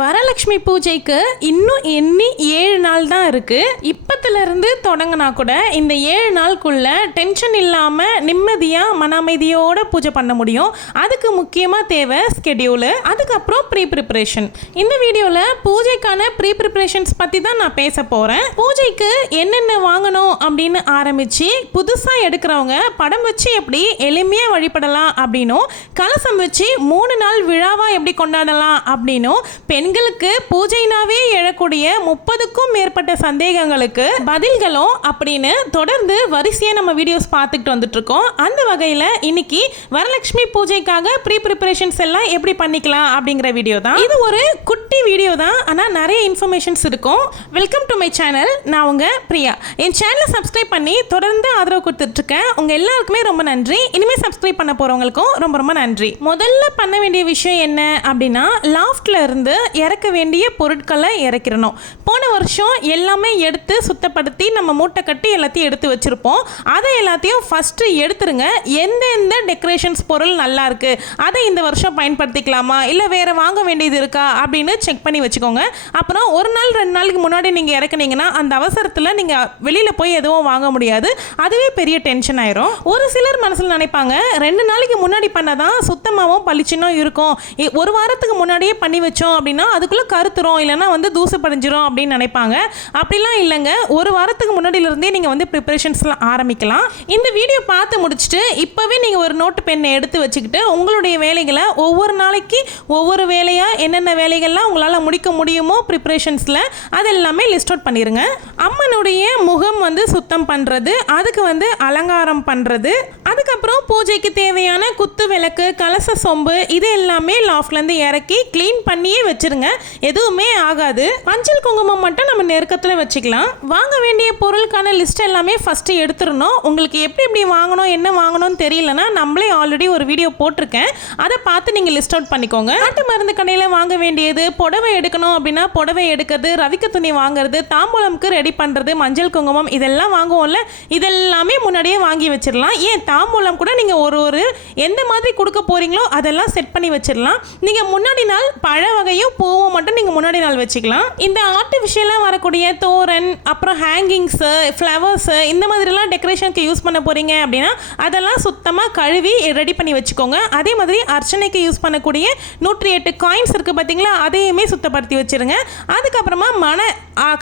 வரலட்சுமி பூஜைக்கு இன்னும் எண்ணி ஏழு நாள் தான் இருக்கு. இப்பத்துல இருந்து தொடங்கினா கூட இந்த ஏழு நாளுக்குள்ள டென்ஷன் இல்லாம நிம்மதியா மன அமைதியோட பூஜை பண்ண முடியும். அதுக்கு முக்கியமா தேவை ஸ்கெடியூலு அதுக்கப்புறம் ப்ரீ ப்ரிப்பரேஷன் இந்த வீடியோல பூஜைக்கான ப்ரீ ப்ரிப்ரேஷன்ஸ் பத்தி தான் நான் பேச போறேன். பூஜைக்கு என்னென்ன வாங்கணும் அப்படின்னு ஆரம்பிச்சு புதுசா எடுக்கிறவங்க படம் வச்சு எப்படி எளிமையாக வழிபடலாம் அப்படின்னும் கலசம் வச்சு மூணு நாள் விழாவா எப்படி கொண்டாடலாம் அப்படின்னும் பெண்களுக்கு பூஜைனாவே எழக்கூடிய முப்பதுக்கும் மேற்பட்ட சந்தேகங்களுக்கு பதில்களும் அப்படின்னு தொடர்ந்து வரிசையா நம்ம வீடியோஸ் பார்த்துக்கிட்டு வந்துட்டு இருக்கோம். அந்த வகையில் இன்னைக்கு வரலட்சுமி பூஜைக்காக ப்ரீ ப்ரிப்பரேஷன்ஸ் எல்லாம் எப்படி பண்ணிக்கலாம் அப்படிங்கிற வீடியோ தான். இது ஒரு குட்டி வீடியோ தான். ஆனால் நிறைய இன்ஃபர்மேஷன்ஸ் இருக்கும். வெல்கம் டு மை சேனல் நான் உங்கள் பிரியா. என் சேனலை சப்ஸ்கிரைப் பண்ணி தொடர்ந்து ஆதரவு கொடுத்துட்ருக்கேன். உங்கள் எல்லாருக்குமே ரொம்ப நன்றி. இனிமேல் சப்ஸ்கிரைப் பண்ண போகிறவங்களுக்கும் ரொம்ப ரொம்ப நன்றி. முதல்ல பண்ண வேண்டிய விஷயம் என்ன அப்படின்னா லாஃப்டில் இருந்து இறக்க வேண்டிய பொருட்களை இறக்கிடணும். போன வருஷம் எல்லாமே எடுத்து சுத்தப்படுத்தி நம்ம மூட்டை கட்டி எல்லாத்தையும் எடுத்து வச்சுருப்போம். அதை எல்லாத்தையும் ஃபஸ்ட்டு எடுத்துருங்க. எந்தெந்த டெக்கரேஷன்ஸ் பொருள் நல்லாயிருக்கு அதை இந்த வருஷம் பயன்படுத்திக்கலாமா? இல்லை வேறு வாங்க வேண்டியது இருக்கா? அப்படின்னு செக் பண்ணி வச்சுக்கோங்க. அப்புறம் ஒரு நாள் ரெண்டு நாளுக்கு முன்னாடி நீங்கள் இறக்குனீங்கன்னா அந்த அவசரத்தில் நீங்கள் வெளியில் போய் எதுவும் வாங்க முடியாது. அதுவே பெரிய டென்ஷன் ஆயிரும். ஒரு சிலர் மனசில் நினைப்பாங்க ரெண்டு நாளைக்கு முன்னாடி பண்ணதான் சுத்தமாகவும் பளிச்சுன்னும் இருக்கும். ஒரு வாரத்துக்கு முன்னாடியே பண்ணி வச்சோம் அப்படின்னா அதுக்குள்ளே கருத்துரும் இல்லைன்னா வந்து தூசு படிஞ்சிரும் அப்படின்னு நினைப்பாங்க. அப்படிலாம் இல்லைங்க. ஒரு வாரத்துக்கு முன்னாடியிலிருந்தே நீங்கள் வந்து ப்ரிப்பரேஷன்ஸ்லாம் ஆரம்பிக்கலாம். இந்த வீடியோ பார்த்து முடிச்சுட்டு இப்போவே நீங்கள் ஒரு நோட்டு பெண்ணை எடுத்து வச்சுக்கிட்டு உங்களுடைய வேலைகளை ஒவ்வொரு நாளைக்கு ஒவ்வொரு வேலையாக என்னென்ன வேலைகள்லாம் உங்களால் முடிக்க முடியுமோ ப்ரிப்பரேஷன்ஸில் அது எல்லாமே லிஸ்ட் அவுட் பண்ணிடுங்க அம்மனுடைய முகம் வந்து சுத்தம் பண்ணுறது அதுக்கு வந்து அலங்காரம் பண்ணுறது அதுக்கப்புறம் பூஜைக்கு தேவையான குத்து விளக்கு கலச சொம்பு இது எல்லாமே லாஃப்ட்லேருந்து இறக்கி க்ளீன் பண்ணியே வச்சிருங்க. எதுவுமே ஆகாது. மஞ்சள் குங்குமம் மட்டும் நம்ம நெருக்கத்தில் வச்சுக்கலாம். வாங்க வேண்டிய பொருளுக்கான லிஸ்ட் எல்லாமே ஃபஸ்ட்டு எடுத்துடணும். உங்களுக்கு எப்படி எப்படி வாங்கணும் என்ன வாங்கணும்னு தெரியலனா நம்மளே ஆல்ரெடி ஒரு வீடியோ போட்டிருக்கேன். அதை பார்த்து நீங்கள் லிஸ்ட் அவுட் பண்ணிக்கோங்க. நாட்டு மருந்து கடையில் வாங்க வேண்டியது புடவை எடுக்கணும் அப்படின்னா புடவை எடுக்கிறது ரவிக்க துணி வாங்குறது தாம்பூலம்க்கு ரெடி பண்ணுறது மஞ்சள் குங்குமம் இதெல்லாம் வாங்குவோம்ல இதெல்லாமே முன்னாடியே வாங்கி வச்சிடலாம். ஏன் தாம்பூலம் கூட நீங்கள் ஒரு ஒரு எந்த மாதிரி கொடுக்க போறீங்களோ அதெல்லாம் செட் பண்ணி வச்சிடலாம். நீங்கள் முன்னாடி நாள் பழ வகையும் பூவும் மட்டும் நீங்கள் முன்னாடி நாள் வச்சுக்கலாம். இந்த ஆர்டிஃபிஷியலாக வரக்கூடிய தோரன் அப்புறம் ஹேங்கிங்ஸு ஃப்ளவர்ஸு இந்த மாதிரிலாம் டெக்கரேஷனுக்கு யூஸ் பண்ண போகிறீங்க அப்படின்னா அதெல்லாம் சுத்தமாக கழுவி ரெடி பண்ணி வச்சுக்கோங்க. அதே மாதிரி அர்ச்சனைக்கு யூஸ் பண்ணக்கூடிய நூற்றி எட்டு காயின்ஸ் இருக்குது பார்த்தீங்களா அதையுமே சுத்தப்படுத்தி வச்சுருங்க. அதுக்கப்புறமா மன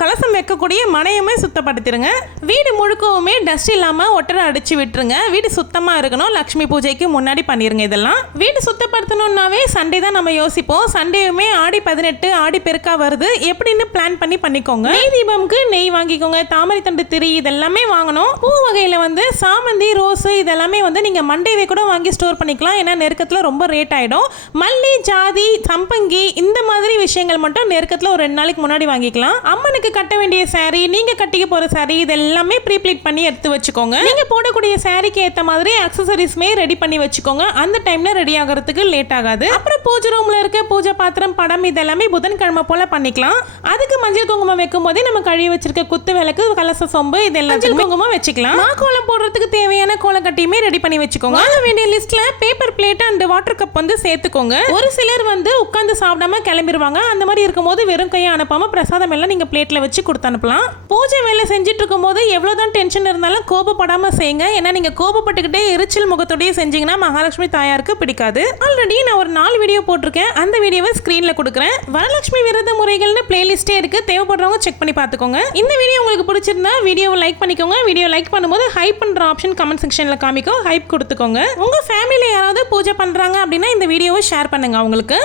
கலசம் வைக்கக்கூடிய மனையுமே சுத்தப்படுத்திடுங்க வீடு முழுக்கவுமே டஸ்ட் இல்லாமல் ஒட்டரை அடிச்சு விட்டுருங்க. வீடு சுத்தமாக இருக்கணும். லக்ஷ்மி பூஜைக்கு முன்னாடி பண்ணிருங்க இதெல்லாம். வீடு சுத்தப்படுத்தணும்னாவே சண்டே தான் நம்ம யோசிப்போம். சண்டேவுமே ஆடி பதினெட்டு ஆடி பெருக்கா வருது. எப்படின்னு பிளான் பண்ணி பண்ணிக்கோங்க. நெய் தீபம்க்கு நெய் வாங்கிக்கோங்க. தாமரை தண்டு திரி இதெல்லாமே வாங்கணும். பூ வகையில் வந்து சாமந்தி ரோஸு இதெல்லாமே வந்து நீங்கள் மண்டேவே கூட வாங்கி ஸ்டோர் பண்ணிக்கலாம். ஏன்னா நெருக்கத்தில் ரொம்ப ரேட் ஆகிடும் மல்லி ஜாதி சம்பங்கி இந்த மாதிரி விஷயங்கள் மட்டும் நெருக்கத்தில் ஒரு ரெண்டு நாளைக்கு முன்னாடி வாங்கிக்கலாம். அம்மனுக்கு கட்ட வேண்டிய saree நீங்கள் கட்டிக்க போகிற saree இது எல்லாமே ப்ரீப்ளீட் பண்ணி எடுத்து வச்சுக்கோங்க. நீங்கள் போடக்கூடிய சாரிக்கு ஏற்ற மாதிரி அக்சசரிஸ்மே ரெடி பண்ணி வச்சுக்கோங்க. அந்த டைமில் ரெடி ஆகிறதுக்கு லேட் ஆகாது. அப்புறம் பூஜை ரூமில் இருக்க பூஜை பாத்திரம் படம் இதெல்லாமே புதன்கிழமை போல் பண்ணிக்கலாம். அதுக்கு மஞ்சள் குங்குமம் வைக்கும் போதே நம்ம கழுவி வச்சிருக்க குத்து விளக்கு கலச சொம்பு இதெல்லாம் மஞ்சள் குங்குமம் வச்சுக்கலாம். கோலம் போடுறதுக்கு தேவையான கோலக்கட்டியுமே ரெடி பண்ணி வச்சுக்கோங்க. வாங்க வேண்டிய லிஸ்ட்ல paper plate and water cup வந்து சேர்த்துக்கோங்க. ஒரு சிலர் வந்து உட்காந்து சாப்பிடாம கிளம்பிடுவாங்க அந்த மாதிரி இருக்கும்போது வெறும் கையை அனுப்பாமல் பிரசாதம் எல்லாம் நீங்கள் பிளேட்டில் வச்சு கொடுத்து அனுப்பலாம். பூஜை வேலை செஞ்சுட்டு இருக்கும்போது எவ்வளவுதான் டென்ஷன் இருந்தாலும் கோபப்படாமல் செய்யுங்க. ஏன்னா நீங்கள் கோபப்பட்டுக்கிட்டே எரிச்சல் முகத்தோடையே செஞ்சீங்கன்னா மகாலட்சுமி தாயாருக்கு பிடிக்காது. ஆல்ரெடி நான் ஒரு நாலு வீடியோ போட்டிருக்கேன். அந்த வீடியோவை ஸ்க்ரீனில் கொடுக்குறேன். வரலட்சுமி விரத முறைகள்னு பிளேலிஸ்டே இருக்கு. தேவைப்படுறவங்க செக் பண்ணி பார்த்துக்கோங்க. இந்த வீடியோ உங்களுக்கு பிடிச்சிருந்தா வீடியோவை லைக் பண்ணிக்கோங்க. வீடியோ லைக் பண்ணும்போது ஹைப் பண்ணுற ஆப்ஷன் கமெண்ட் செக்ஷனில் காமிக்கும். ஹைப் கொடுத்துக்கோங்க. உங்கள் ஃபேமிலியில் யாராவது பூஜை பண்ணுறாங்க அப்படின்னா இந்த வீடியோவை ஷேர் பண்ணுங்க அவங்களுக்கு.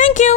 தேங்க்யூ